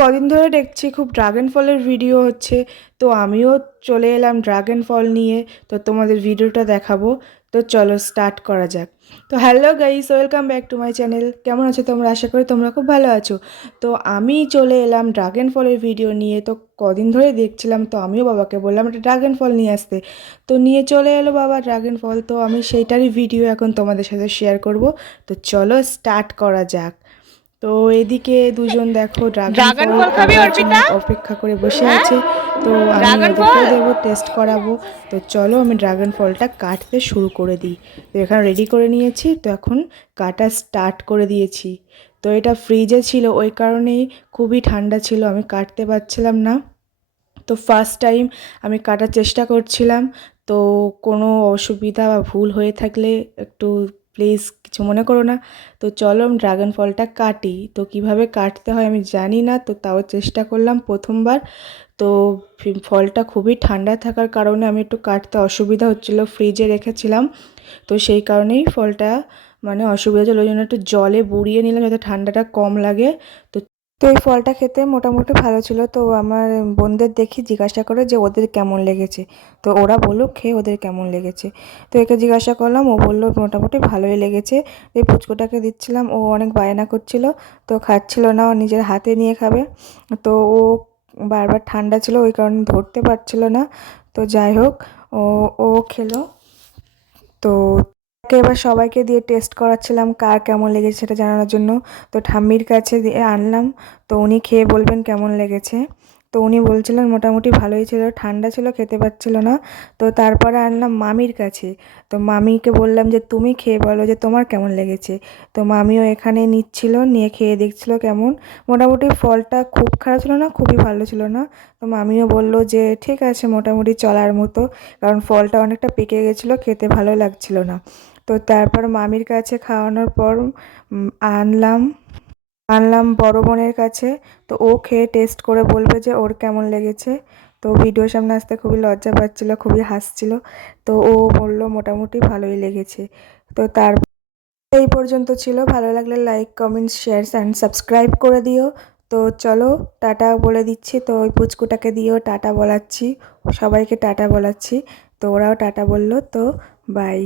কদিন ধরে দেখছি খুব ড্রাগন ফলের ভিডিও হচ্ছে, তো আমিও চলে এলাম ড্রাগন ফল নিয়ে। তো তোমাদের ভিডিওটা দেখাবো। তো চলো স্টার্ট করা যাক। তো hello guys, welcome back to my channel. কেমন আছো তোমরা? আশা করি তোমরা খুব ভালো আছো। তো আমি চলে এলাম ড্রাগন ফলের ভিডিও নিয়ে। তো কদিন ধরে দেখছিলাম, তো আমিও বাবাকে বললাম একটা ড্রাগন ফল নিয়ে আসতে। তো নিয়ে চলে এলো বাবা ড্রাগন ফল। তো আমি সেইটারই ভিডিও এখন তোমাদের সাথে শেয়ার করব। তো চলো স্টার্ট করা যাক। তো এদিকে দুজন দেখো ড্রাগন ড্রাগন ফল ফল খাবি কাটার জন্য অর্পিতা? অপেক্ষা করে বসে হ্যাঁ, আছে। তো আমি ড্রাগন ওদেরকেও ফল। দেবো, টেস্ট করাবো। তো চলো আমি ড্রাগন ফলটা কাটতে শুরু করে দিই। তো এখানে রেডি করে নিয়েছি, তো এখন কাটা স্টার্ট করে দিয়েছি। তো এটা ফ্রিজে ছিল, ওই কারণেই খুবই ঠান্ডা ছিল, আমি কাটতে পারছিলাম না। তো ফার্স্ট টাইম আমি কাটার চেষ্টা করছিলাম। তো কোনো অসুবিধা বা ভুল হয়ে থাকলে একটু প্লিজ কিছু মনে করো না। তো চলো আমি ড্রাগন ফলটা কাটি। তো কিভাবে কাটতে হয় আমি জানি না, তো তাও চেষ্টা করলাম প্রথমবার। তো ফলটা খুবই ঠান্ডা থাকার কারণে আমি একটু কাটতে অসুবিধা হচ্ছিলো, ফ্রিজে রেখেছিলাম। তো সেই কারণেই ফলটা মানে অসুবিধা হচ্ছিলো, ওই জন্য একটু জলে বুড়িয়ে নিলাম যাতে ঠান্ডাটা কম লাগে। তো তো এই ফলটা খেতে মোটামুটি ভালো ছিল। তো আমার বোনদের দেখি জিজ্ঞাসা করে যে ওদের কেমন লেগেছে। তো ওরা বললো খেয়ে ওদের কেমন লেগেছে। তো একে জিজ্ঞাসা করলাম, ও বললো মোটামুটি ভালোই লেগেছে। এই পুচকুটাকে দিচ্ছিলাম, ও অনেক বায়না করছিল, তো খাচ্ছিল না, ও নিজের হাতে নিয়ে খাবে। তো ও বারবার ঠান্ডা ছিল ওই কারণে ধরতে পারছিল না। তো যাই হোক, ও ও খেলো। তো ওকে এবার সবাইকে দিয়ে টেস্ট করাচ্ছিলাম কার কেমন লেগেছে সেটা জানানোর জন্য। তো ঠাম্মির কাছে দিয়ে আনলাম, তো উনি খেয়ে বলবেন কেমন লেগেছে। তো উনি বলছিলেন মোটামুটি ভালোই ছিল, ঠান্ডা ছিল, খেতে পারছিল না। তো তারপরে আনলাম মামির কাছে। তো মামিকে বললাম যে তুমি খেয়ে বলো যে তোমার কেমন লেগেছে। তো মামিও এখানে নিচ্ছিল, নিয়ে খেয়ে দেখছিল কেমন। মোটামুটি ফলটা খুব খারাপ ছিল না, খুবই ভালো ছিল না। তো মামিও বললো যে ঠিক আছে, মোটামুটি চলার মতো, কারণ ফলটা অনেকটা পেকে গেছিলো, খেতে ভালো লাগছিল না। তো তারপর মামির কাছে খাওয়ানোর পর আনলাম আনলাম বড় বোনের কাছে। তো ও খেয়ে টেস্ট করে বলবে যে ওর কেমন লেগেছে। তো ভিডিওর সামনে আসতে খুবই লজ্জা পাচ্ছিল, খুবই হাসছিল। তো ও বললো মোটামুটি ভালোই লেগেছে। তো তার এই পর্যন্ত ছিল। ভালো লাগলে like, comment, share and subscribe করে দিও। তো চলো টাটা বলে দিচ্ছি। তো ওই পুচকুটাকে দিয়েও টাটা বলাচ্ছি, সবাইকে টাটা বলাচ্ছি। তো ওরাও টাটা বললো। তো বাই।